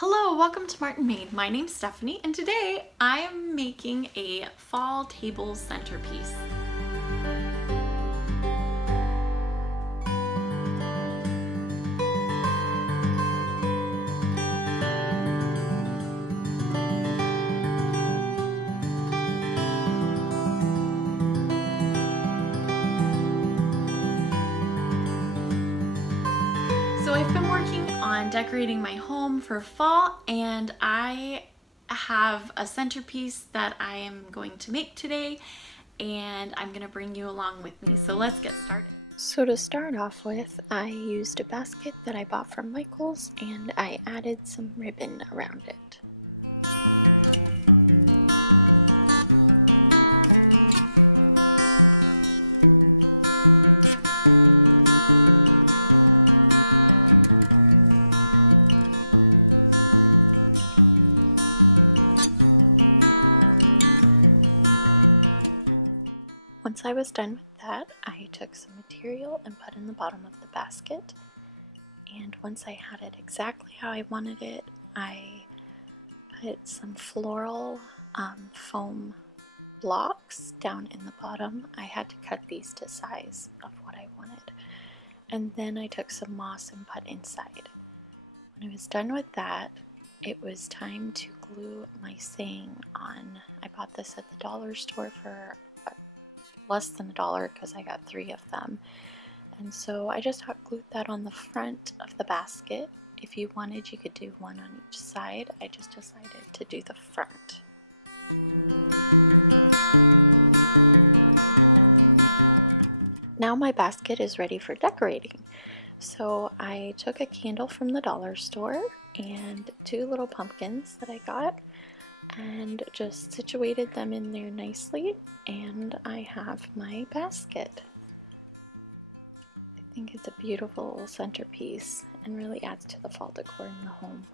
Hello, welcome to Martinmade. My name's Stephanie and today I am making a fall table centerpiece. So I've been working on decorating my home for fall and I have a centerpiece that I am going to make today and I'm going to bring you along with me. So let's get started. So to start off with, I used a basket that I bought from Michael's and I added some ribbon around it. Once I was done with that, I took some material and put in the bottom of the basket. And once I had it exactly how I wanted it, I put some floral foam blocks down in the bottom. I had to cut these to size of what I wanted. And then I took some moss and put inside. When I was done with that, it was time to glue my saying on. I bought this at the dollar store for less than $1 because I got 3 of them. And so I just hot glued that on the front of the basket. If you wanted, you could do one on each side. I just decided to do the front. Now my basket is ready for decorating. So I took a candle from the dollar store and 2 little pumpkins that I got and just situated them in there nicely, and I have my basket. I think it's a beautiful centerpiece and really adds to the fall decor in the home.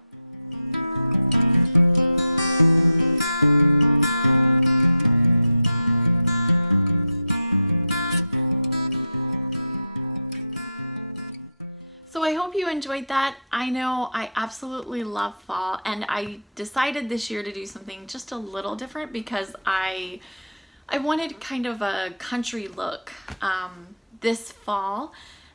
So I hope you enjoyed that. I know I absolutely love fall and I decided this year to do something just a little different because I wanted kind of a country look this fall,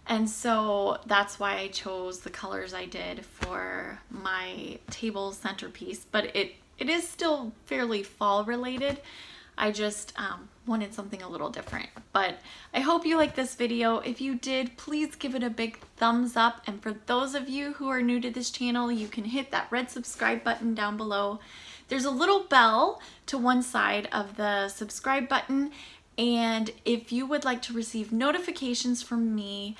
and so that's why I chose the colors I did for my table centerpiece, but it is still fairly fall related. I just wanted something a little different. But I hope you liked this video. If you did, please give it a big thumbs up. And for those of you who are new to this channel, you can hit that red subscribe button down below. There's a little bell to one side of the subscribe button. And if you would like to receive notifications from me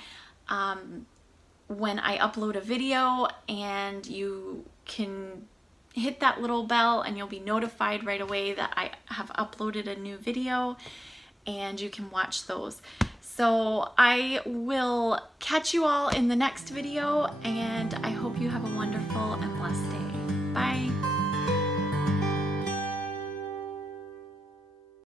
when I upload a video, and you can hit that little bell and you'll be notified right away that I have uploaded a new video and you can watch those. So I will catch you all in the next video and I hope you have a wonderful and blessed day. Bye.